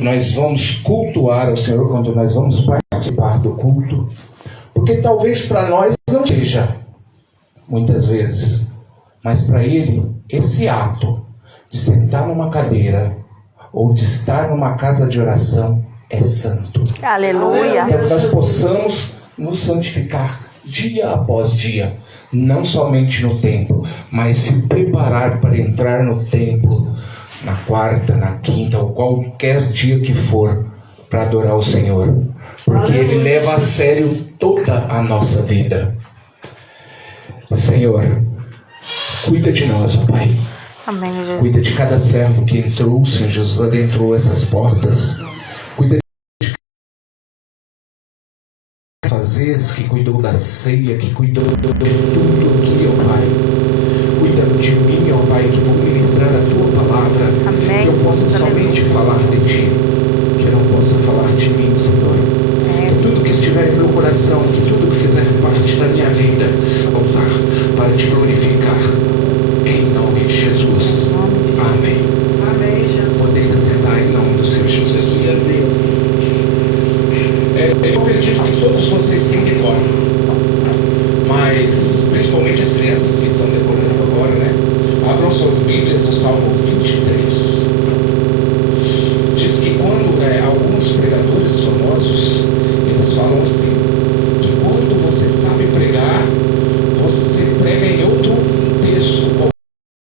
nós vamos cultuar ao Senhor, quando nós vamos participar do culto, porque talvez para nós não seja, muitas vezes, mas para Ele, esse ato de sentar numa cadeira ou de estar numa casa de oração é santo. Aleluia. Então que nós possamos nos santificar dia após dia, não somente no templo, mas se preparar para entrar no templo na quarta, na quinta ou qualquer dia que for para adorar o Senhor, porque Ele leva a sério toda a nossa vida. Senhor, cuida de nós, ó Pai. Amém, Jesus. Cuida de cada servo que entrou, Senhor Jesus, adentrou essas portas. Cuida de fazeres, que cuidou da ceia, que cuidou de tudo aqui, ó Pai. Cuida de mim, ó Pai, que vou ministrar a Tua palavra. Amém. Que eu possa somente falar de Ti, que eu não possa falar de mim, Senhor. Que tudo que estiver em meu coração, que tudo que fizer parte da minha vida, voltar para Te glorificar. Em nome de Jesus. Amém. Amém, Jesus. Podem se assentar em nome do Senhor Jesus. Eu acredito que todos vocês têm decoro, mas principalmente as crianças que estão decorando agora, né? Abram suas Bíblias no Salmo 23. Diz que quando alguns pregadores famosos, eles falam assim, que quando você sabe pregar, você prega em outro texto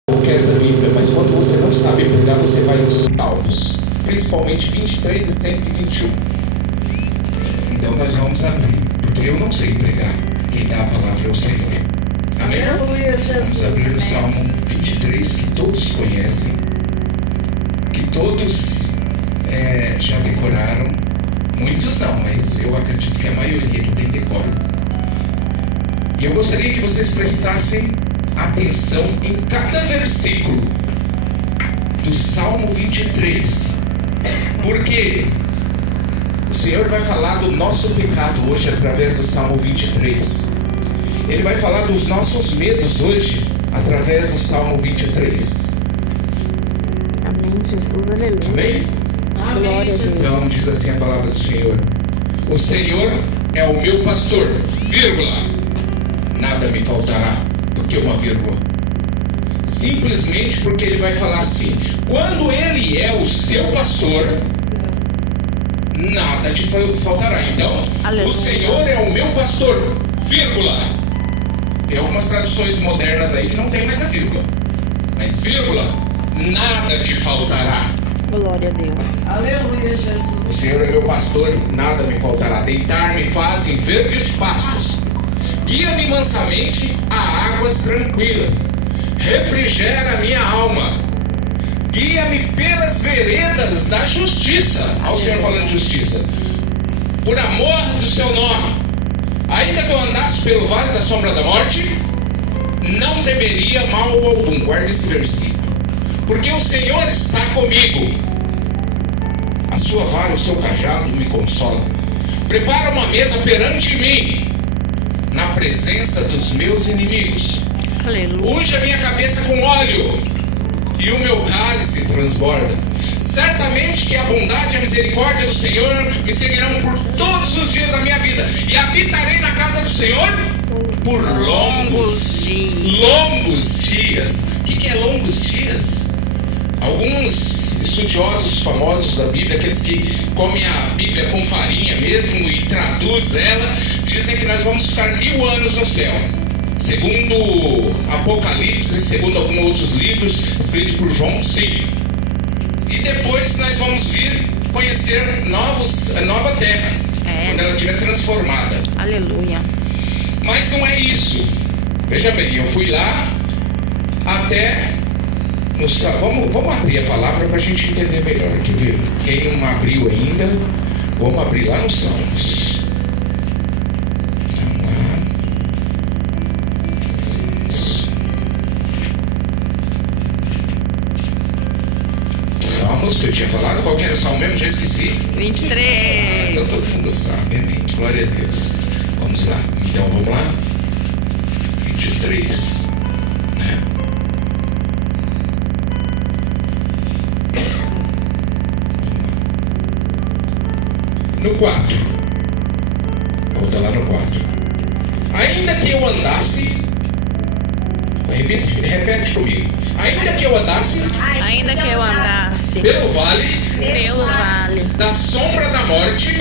qualquer da Bíblia, mas quando você não sabe pregar, você vai nos Salmos, principalmente 23 e 121. Então nós vamos abrir, porque eu não sei pregar, quem dá a palavra é o Senhor. Amém? Aleluia, Jesus. Vamos abrir o Salmo 23, que todos conhecem, que todos já decoraram, muitos não, mas eu acredito que a maioria que tem decoro. E eu gostaria que vocês prestassem atenção em cada versículo do Salmo 23, porque o Senhor vai falar do nosso pecado hoje através do Salmo 23. Ele vai falar dos nossos medos hoje através do Salmo 23. Amém, Jesus. Aleluia. Amém? Amém, Glória a Deus. Jesus. Então diz assim a palavra do Senhor: o Senhor é o meu pastor, vírgula, nada me faltará. Por que uma vírgula? Simplesmente porque ele vai falar assim: quando ele é o seu pastor, nada te faltará. Então, Aleluia. o Senhor é o meu pastor, vírgula. Tem algumas traduções modernas aí que não tem mais a vírgula, mas vírgula, nada te faltará. Glória a Deus. Aleluia, Jesus. O Senhor é meu pastor, nada me faltará. Deitar-me faz em verdes pastos, guia-me mansamente a águas tranquilas, refrigera minha alma, guia-me pelas veredas da justiça. Olha o Senhor falando de justiça. Por amor do seu nome. Ainda que eu andasse pelo vale da sombra da morte, não temeria mal algum. Guarde esse versículo. Porque o Senhor está comigo. A sua vara, o seu cajado me consola. Prepara uma mesa perante mim, na presença dos meus inimigos. Aleluia. Unge a minha cabeça com óleo, e o meu cálice transborda. Certamente que a bondade e a misericórdia do Senhor me seguirão por todos os dias da minha vida, e habitarei na casa do Senhor por longos dias. O que é longos dias? Alguns estudiosos famosos da Bíblia, aqueles que comem a Bíblia com farinha mesmo e traduzem ela, dizem que nós vamos ficar 1000 anos no céu. Segundo Apocalipse, segundo alguns outros livros escritos por João, sim. E depois nós vamos vir conhecer nova terra, quando ela estiver transformada. Aleluia. Mas não é isso. Veja bem, eu fui lá até no vamos abrir a palavra para a gente entender melhor. Quer ver? Quem não abriu ainda, vamos abrir lá nos Salmos. Vamos lá. Salmos que eu tinha falado. Qual que era o salmo mesmo? Já esqueci. 23. Então todo mundo sabe, amém. Glória a Deus. Vamos lá. Então vamos lá. 23. Né? No 4. Vou botar lá no 4. Ainda que eu andasse, repete comigo. Ainda que eu andasse pelo vale da sombra da morte,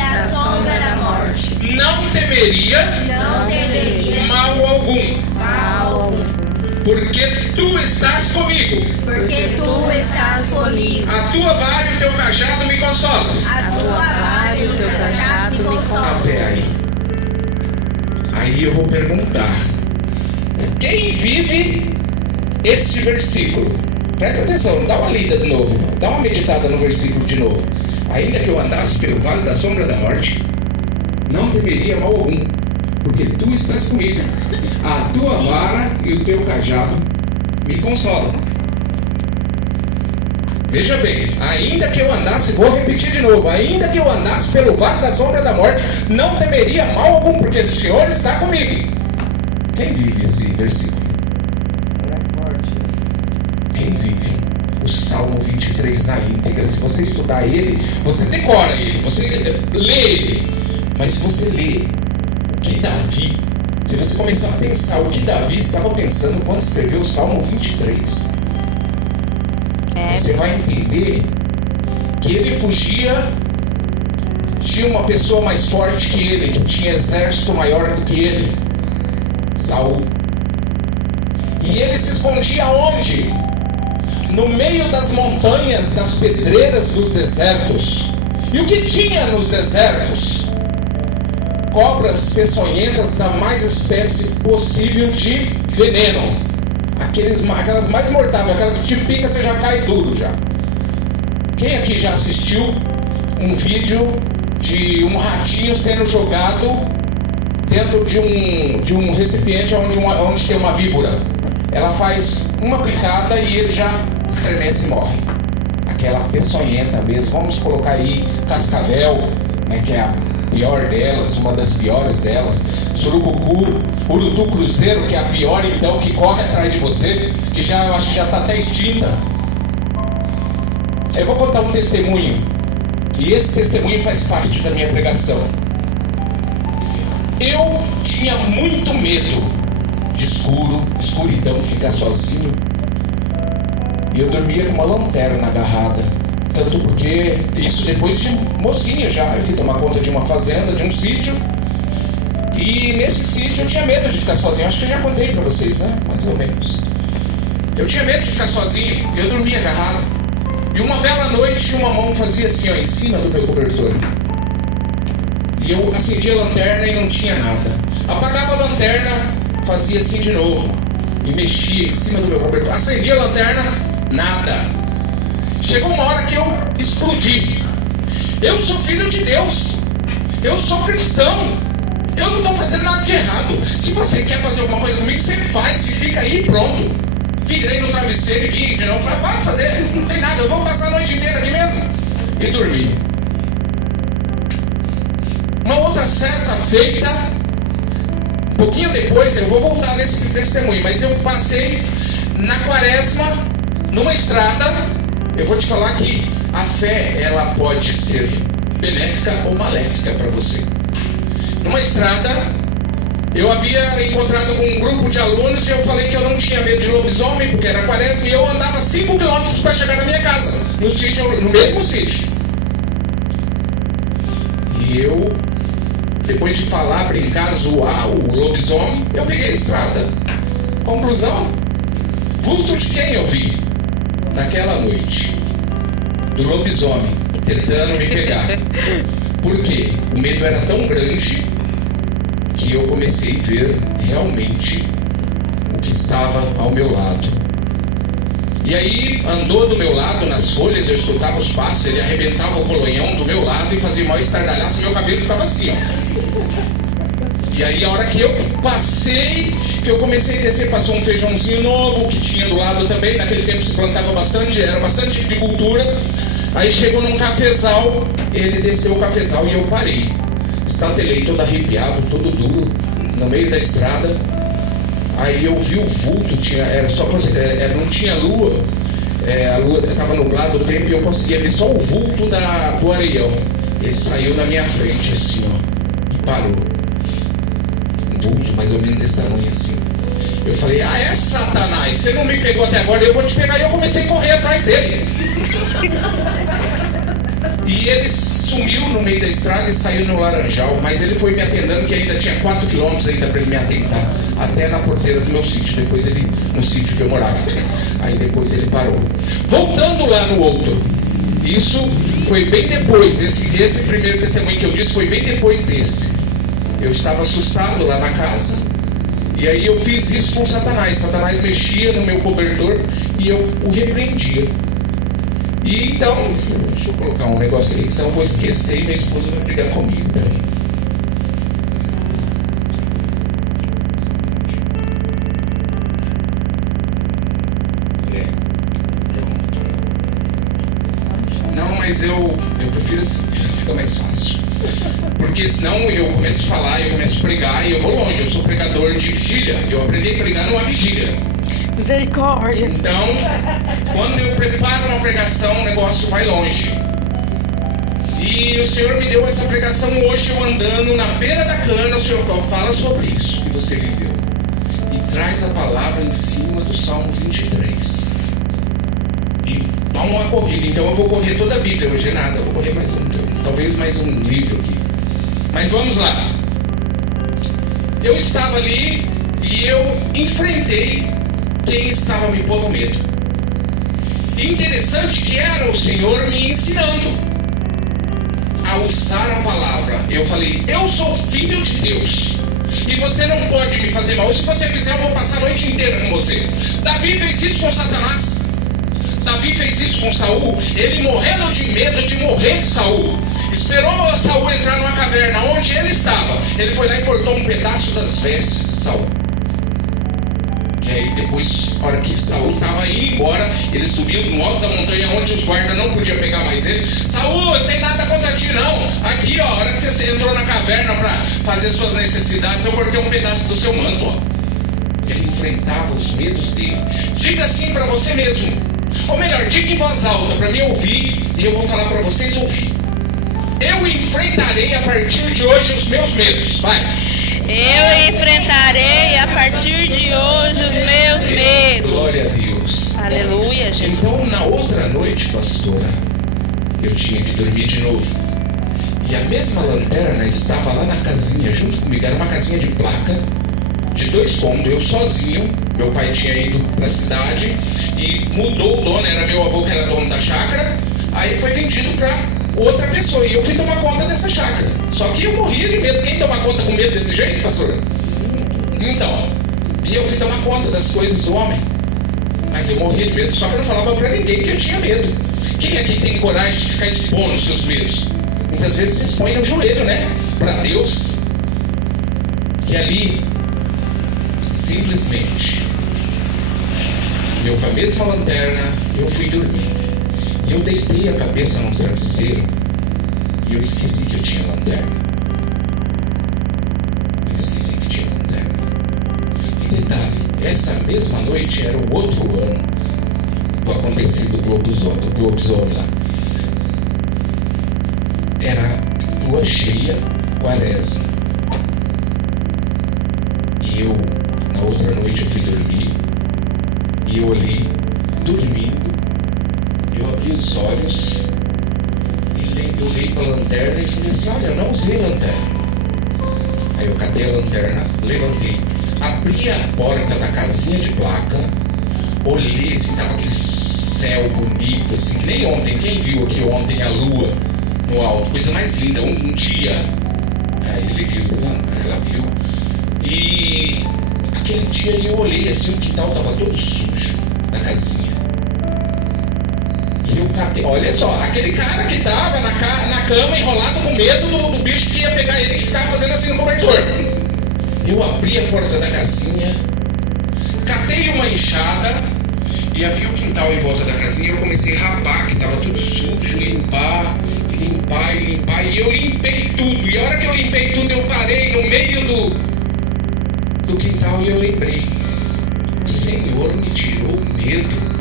não temeria mal algum, porque tu estás comigo. A tua vara e o teu cajado me consolam. Até aí. Aí eu vou perguntar: quem vive este versículo? Presta atenção, dá uma lida de novo, irmão. Dá uma meditada no versículo de novo. Ainda que eu andasse pelo vale da sombra da morte, não temeria mal algum, porque tu estás comigo. A tua vara e o teu cajado me consolam. Veja bem, ainda que eu andasse, vou repetir de novo, ainda que eu andasse pelo vale da sombra da morte, não temeria mal algum, porque o Senhor está comigo. Quem vive esse versículo? Quem vive o Salmo 23 na íntegra? Se você estudar ele, você decora ele, você lê ele. Mas se você lê o que Davi, se você começar a pensar o que Davi estava pensando quando escreveu o Salmo 23, você vai entender que ele fugia de uma pessoa mais forte que ele, que tinha exército maior do que ele, Saul. E ele se escondia onde? No meio das montanhas, das pedreiras dos desertos. E o que tinha nos desertos? Cobras peçonhentas da mais espécie possível de veneno. Aquelas mais mortais, aquela que te pica, você já cai duro já. Quem aqui já assistiu um vídeo de um ratinho sendo jogado dentro de um recipiente onde tem uma víbora? Ela faz uma picada e ele já estremece e morre. Aquela peçonhenta mesmo. Vamos colocar aí cascavel, né, que é a pior delas, uma das piores delas. Surucucu, urutu cruzeiro, que é a pior então, que corre atrás de você, que já, eu acho que já está até extinta. Eu vou contar um testemunho, e esse testemunho faz parte da minha pregação. Eu tinha muito medo de escuridão, ficar sozinho. E eu dormia com uma lanterna agarrada. Tanto porque, isso depois de mocinha já, eu fui tomar conta de uma fazenda, de um sítio. E nesse sítio eu tinha medo de ficar sozinho. Acho que eu já contei pra vocês, né? Mais ou menos. Eu tinha medo de ficar sozinho e eu dormia agarrado. E uma bela noite uma mão fazia assim, ó, em cima do meu cobertor. E eu acendia a lanterna e não tinha nada. Apagava a lanterna, fazia assim de novo. E mexia em cima do meu cobertor. Acendia a lanterna, nada. Chegou uma hora que eu explodi. Eu sou filho de Deus. Eu sou cristão. Eu não estou fazendo nada de errado. Se você quer fazer alguma coisa comigo, você faz e fica aí pronto. Virei no travesseiro e vim de novo. Falei, vai fazer, não tem nada, eu vou passar a noite inteira aqui mesmo. E dormi. Uma outra certa feita, um pouquinho depois, eu vou voltar nesse testemunho, mas eu passei na quaresma, numa estrada. Eu vou te falar que a fé, ela pode ser benéfica ou maléfica para você. Numa estrada, eu havia encontrado com um grupo de alunos e eu falei que eu não tinha medo de lobisomem, porque era quaresma, e eu andava 5 quilômetros para chegar na minha casa, no mesmo sítio. E eu, depois de falar, brincar, zoar o lobisomem, eu peguei a estrada. Conclusão, vulto de quem eu vi naquela noite? Do lobisomem tentando me pegar. Por quê? O medo era tão grande que eu comecei a ver realmente o que estava ao meu lado. E aí andou do meu lado nas folhas, eu escutava os passos, ele arrebentava o colonhão do meu lado e fazia maior estardalhaço, e meu cabelo ficava assim, ó. E aí a hora que eu passei, que eu comecei a descer, passou um feijãozinho novo que tinha do lado também. Naquele tempo se plantava bastante, era bastante tipo de cultura. Aí chegou num cafezal, ele desceu o cafezal e eu parei. Estatelei todo arrepiado, todo duro, no meio da estrada. Aí eu vi o vulto, não tinha lua, a lua estava nublada o tempo e eu conseguia ver só o vulto do areião. Ele saiu na minha frente assim, ó, e parou. Um vulto mais ou menos desse tamanho assim. Eu falei, é Satanás, você não me pegou até agora, eu vou te pegar. E eu comecei a correr atrás dele. E ele sumiu no meio da estrada e saiu no Laranjal. Mas ele foi me atendendo, que ainda tinha 4 quilômetros ainda para ele me atentar, até na porteira do meu sítio. Depois ele, no sítio que eu morava. Aí depois ele parou. Voltando lá no outro, isso foi bem depois. Esse primeiro testemunho que eu disse foi bem depois desse. Eu estava assustado lá na casa. E aí eu fiz isso com Satanás. Satanás mexia no meu cobertor e eu o repreendia. E então, deixa eu colocar um negócio aqui, que senão eu vou esquecer e minha esposa vai brigar comigo. Peraí. Não, mas eu prefiro assim, fica mais fácil. Porque senão eu começo a falar, eu começo a pregar e eu vou longe. Eu sou pregador de vigília. Eu aprendi a pregar numa vigília. Misericórdia. Então, quando eu preparo uma pregação, o negócio vai longe. E o Senhor me deu essa pregação hoje, eu andando na beira da cana. O Senhor fala sobre isso que você viveu e traz a palavra em cima do Salmo 23. E dá uma corrida. Então eu vou correr toda a Bíblia hoje, é nada. Eu vou correr talvez mais um livro aqui. Mas vamos lá. Eu estava ali e eu enfrentei quem estava me pondo medo. Interessante que era o Senhor me ensinando a usar a palavra. Eu falei, eu sou filho de Deus e você não pode me fazer mal. Se você fizer, eu vou passar a noite inteira com você. Davi fez isso com Satanás. Davi fez isso com Saul. Ele morrendo de medo de morrer de Saul, esperou Saul entrar numa caverna onde ele estava. Ele foi lá e cortou um pedaço das vestes de Saul. E aí depois, na hora que Saul estava indo embora, ele subiu no alto da montanha onde os guardas não podiam pegar mais ele. Saul, não tem nada contra ti não. Aqui ó, a hora que você entrou na caverna para fazer suas necessidades, eu cortei um pedaço do seu manto, ó. Ele enfrentava os medos dele. Diga assim para você mesmo. Ou melhor, diga em voz alta para mim ouvir, e eu vou falar para vocês ouvir. Eu enfrentarei a partir de hoje os meus medos. Vai. Eu enfrentarei a partir de hoje os meus medos. Glória a Deus. Aleluia, Jesus. Então, na outra noite, pastora, eu tinha que dormir de novo. E a mesma lanterna estava lá na casinha, junto comigo. Era uma casinha de placa, de 2 cômodos, eu sozinho. Meu pai tinha ido para a cidade e mudou o dono, era meu avô que era dono da chácara. Aí foi vendido para outra pessoa e eu fui tomar conta dessa chácara. Só que eu morria de medo. Quem toma conta com medo desse jeito, pastor? Então, e eu fui tomar conta das coisas do homem. Mas eu morria de medo, só que eu não falava para ninguém que eu tinha medo. Quem aqui tem coragem de ficar expondo os seus medos? Muitas vezes se expõe no joelho, né? Para Deus. E ali, simplesmente, eu com a mesma lanterna, eu fui dormir. E eu deitei a cabeça no travesseiro e eu esqueci que eu tinha lanterna. Eu esqueci que tinha lanterna. E detalhe, essa mesma noite era o outro ano do acontecido do lobisomem lá. Era lua cheia, quaresma. E eu, na outra noite, eu fui dormir e eu olhei, dormindo. Eu abri os olhos e eu olhei para a lanterna e falei assim, olha, eu não usei lanterna. Aí eu catei a lanterna, levantei, abri a porta da casinha de placa, olhei assim, tava aquele céu bonito, assim, que nem ontem. Quem viu aqui ontem a lua no alto? Coisa mais linda, um dia. Aí ele viu, tá vendo? Ela viu. E aquele dia eu olhei assim, o quintal tava todo sujo da casinha. E eu catei, olha só, aquele cara que tava na cama enrolado com medo do bicho que ia pegar ele, que ficava fazendo assim no cobertor. Eu abri a porta da casinha, catei uma enxada e havia o quintal em volta da casinha. Eu comecei a rapar, que tava tudo sujo, limpar. E eu limpei tudo. E a hora que eu limpei tudo, eu parei no meio do quintal e eu lembrei: o Senhor me tirou o medo.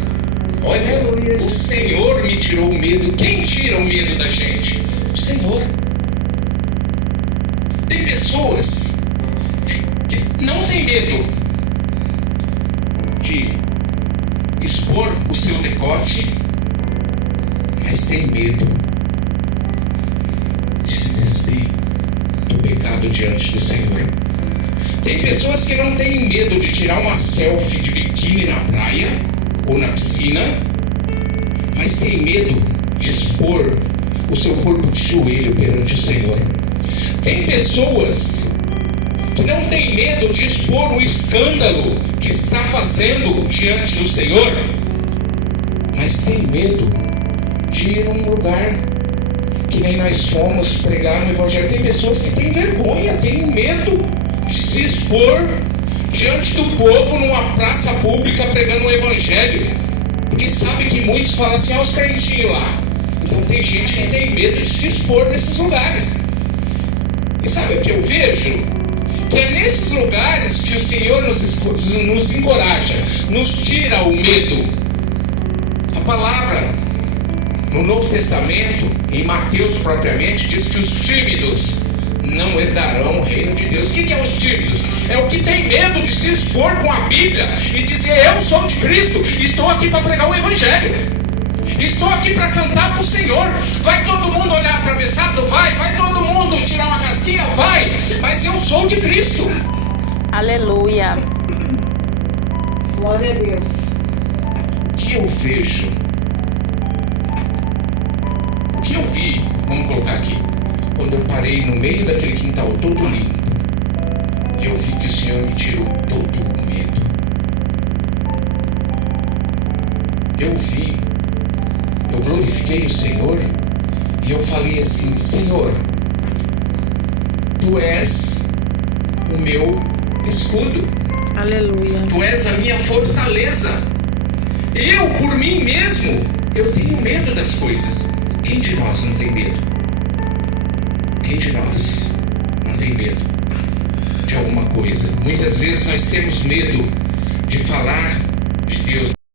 Olha, o Senhor me tirou o medo. Quem tira o medo da gente? do Senhor. Tem pessoas que não têm medo de expor o seu decote, mas tem medo de se despir do pecado diante do Senhor. Tem pessoas que não têm medo de tirar uma selfie de biquíni na praia ou na piscina, mas tem medo de expor o seu corpo de joelho perante o Senhor. Tem pessoas que não têm medo de expor o escândalo que está fazendo diante do Senhor, mas tem medo de ir num lugar que nem nós fomos pregar no Evangelho. Tem pessoas que têm vergonha, têm medo de se expor diante do povo numa praça pública pregando o Evangelho, porque sabe que muitos falam assim, os crentinhos lá. Então tem gente que tem medo de se expor nesses lugares. E sabe o que eu vejo? Que é nesses lugares que o Senhor nos encoraja, nos tira o medo. A palavra no Novo Testamento, em Mateus propriamente, diz que os tímidos não herdarão o reino de Deus. O que é os tímidos? É o que tem medo de se expor com a Bíblia e dizer, eu sou de Cristo, estou aqui para pregar o Evangelho, estou aqui para cantar para o Senhor. Vai todo mundo olhar atravessado? Vai todo mundo tirar uma casquinha? Vai, mas eu sou de Cristo. Aleluia. Glória a Deus. O que eu vejo, o que eu vi, vamos colocar aqui, quando eu parei no meio daquele quintal todo limpo, e eu vi que o Senhor me tirou todo o medo. Eu glorifiquei o Senhor, e eu falei assim, Senhor, Tu és o meu escudo. Aleluia. Tu és a minha fortaleza. Eu, por mim mesmo, eu tenho medo das coisas. Quem de nós não tem medo? Quem de nós não tem medo de alguma coisa? Muitas vezes nós temos medo de falar de Deus.